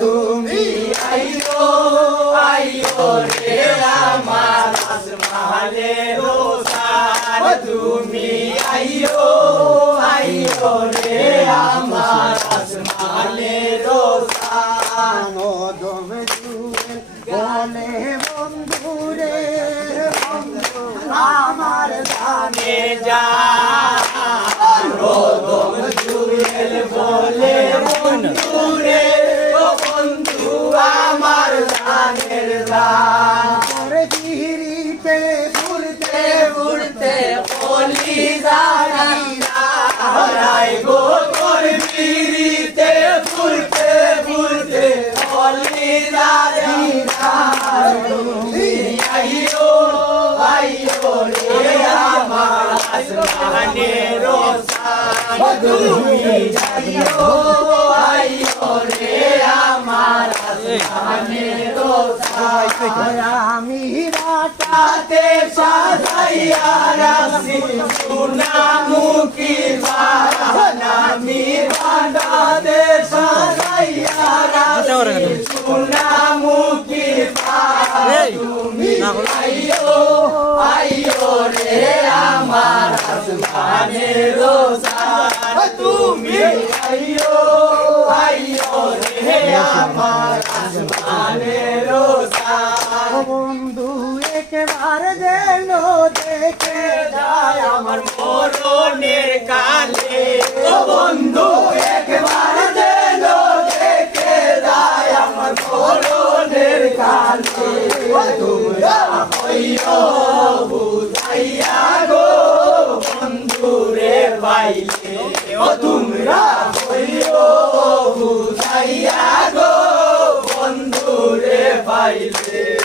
তুমি আইও আইও রে আমার আসমানের ওস্তাদ তুমি আইও আইও রে আমার আসমানের ওস্তাদ দম জুয়ে বলে বন্ধুরে বন্ধু আমার জানে যা রোদম জুয়েল বলে বন্ধুরে ও বন্ধু আমার জানের জান করে গিরিতে ঘুরতে উড়তে বলি জানিনা হারাই গো তোর পিরিতে ফুলতে ফুলতে বলি জানিনা তুমি আইও আইও রে আমার আসমানের ওস্তাদ তুমি আইও আইও রে আমার আসমানের ওস্তাদ আমি তাতে সাজাইয়া রাখছি সোনামুখী বানামি বান্দাতে সাজাইয়া রাখছি সোনামুখী তুমি আইও আইও রে আমার আসমানের ওস্তাদ তুমি আইও আইও রে আমার আসমানের ওস্তাদ বন্ধু একবার যেন দেখে যায় আমার মরণের কালে ও বন্ধু একবার যেন দেখে যায় আমার মরণের কালে ও তোমরা হইও বুঝাইয়া গো বন্ধু রে পাইলে ও তোমরা হইও বুঝাইয়া গো বন্ধু রে পাইলে